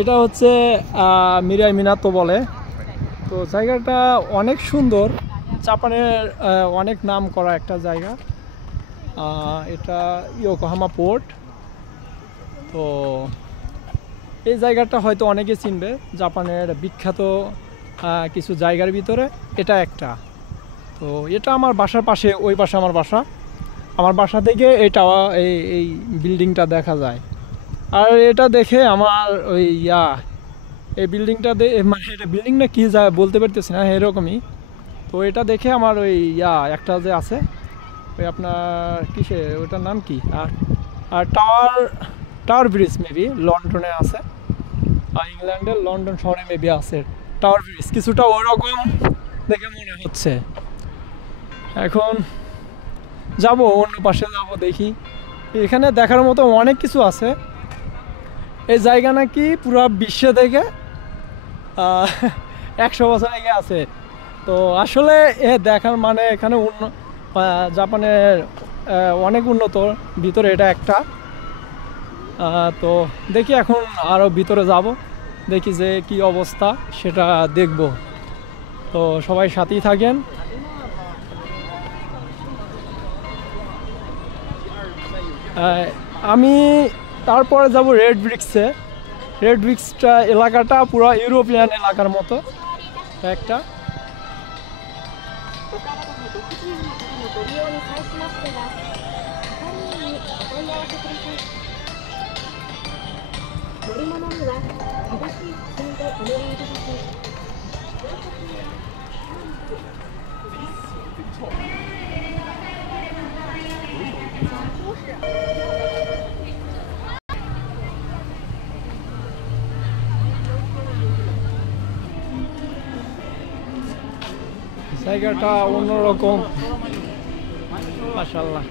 এটা হচ্ছে Mirae Minato বলে। তো জায়গাটা অনেক সুন্দর, জাপানের অনেক নাম করা একটা জায়গা। এটা ইয়োকোহামা পোর্ট। তো এই জায়গাটা হয়তো অনেকে চিনবে, জাপানের বিখ্যাত কিছু জায়গার ভিতরে এটা একটা। তো এটা আমার বাসার পাশে, ওই পাশে আমার বাসা। আমার বাসা থেকে এই এই বিল্ডিংটা দেখা যায়। আর এটা দেখে আমার ওই এই বিল্ডিংটা মানে এটা বিল্ডিং না কি যায় বলতে পারতেছি না, এরকমই। তো এটা দেখে আমার ওই একটা যে আছে ওই আপনার কিসে ওটার নাম কি, আর টাওয়ার ব্রিজ মেবি লন্ডনে আছে, ইংল্যান্ডের লন্ডন শহরে মেবি আছে টাওয়ার ব্রিজ, কিছুটা ওরকম দেখে মনে হচ্ছে। এখন যাব অন্য পাশে, যাব দেখি। এখানে দেখার মতো অনেক কিছু আছে। এই জায়গা নাকি পুরো বিশ্ব থেকে 100 বছর আগে আছে। তো আসলে দেখার মানে এখানে জাপানের অনেক উন্নত ভিতরে এটা একটা। তো দেখি এখন আরও ভিতরে যাব, দেখি যে কি অবস্থা সেটা দেখব। তো সবাই সাথেই থাকেন। আমি তারপরে যাব রেড ব্রিক্সে। রেড ব্রিক্সটা এলাকাটা পুরো ইউরোপিয়ান এলাকার মতো একটা। জায়গাটা অন্যরকম, মাশাআল্লাহ।